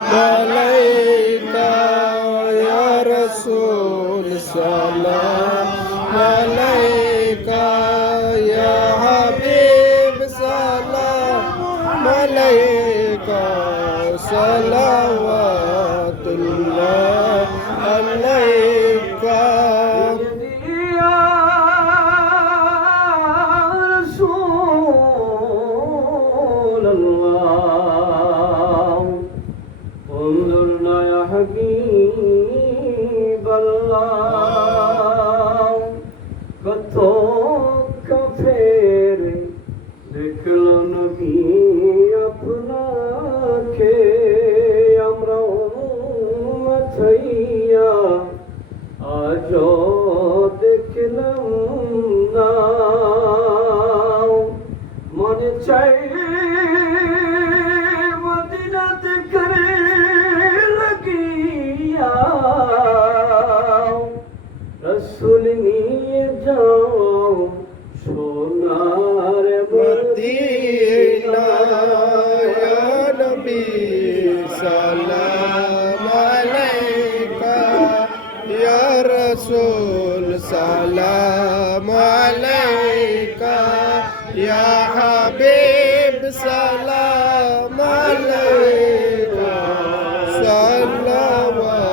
The انظرنا يا حبيب الله কত কাফের দেখল নবী আপনাকে سلام عليك يا حبيب سلام عليك صلوات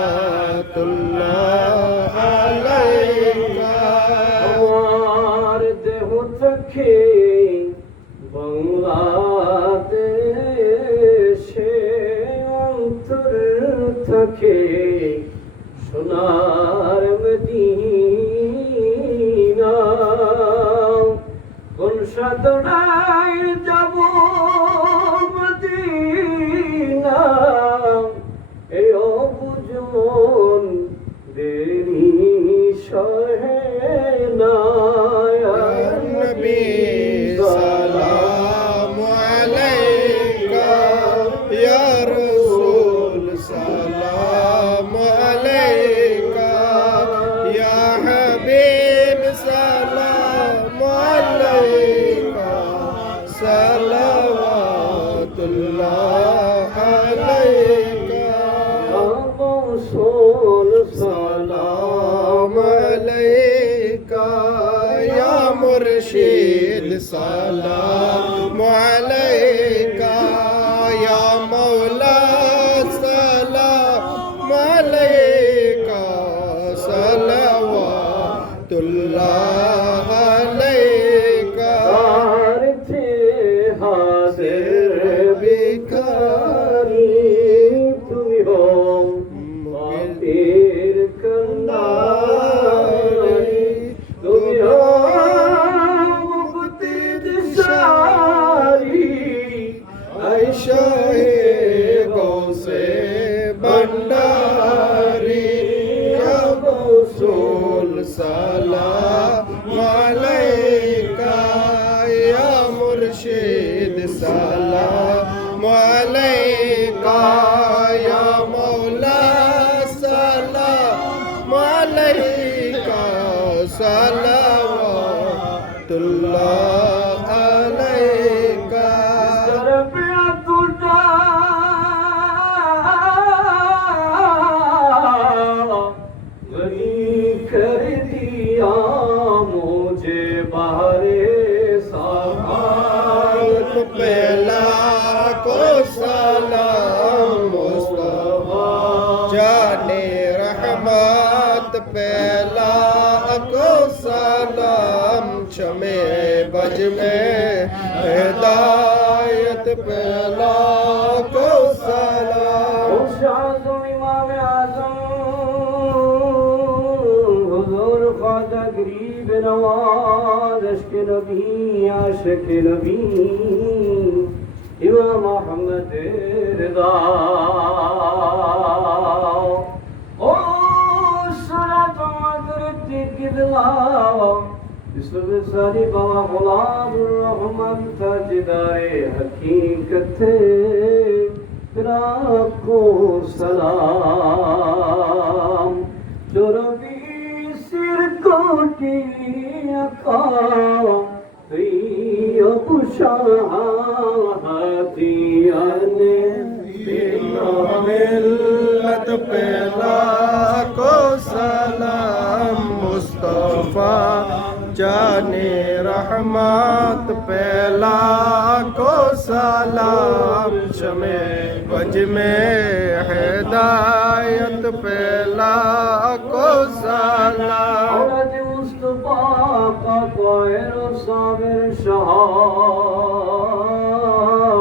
الله عليك আমার দেহ থেকে বাংলাদেশে অন্তর থেকে সোনার মদিনা সাধনায় যাব। صلوات الله عليك. الرسول سلام عليك. يا مرشد سلام गौसे भंडारी या गौसुल सलाम अलैका या मुर्शिद सलाम अलैका या मौला सलाम अलैका सलावतुल्लाह सहायत पहला को सलाम मुस्तफ़ा। जाने रहमत, पहला को सलाम शमे बज में। हिदायत, पहला को सलाम। आज़म हुजूर ख्वाजा نواز عشق نبی عاشق نبی امام محمد رضا او سورا তোমাদের দিকে দিলাম বিশ্বদের সারি বাবা গোলামুর রহমান তাজদারে হাকিকত তেরা কো সালাম। شاہدیا نے دلوں ملت پہلا کو سلام مصطفیٰ جانے رحمت پہلا کو سلام شمع بج میں ہدایت پہلا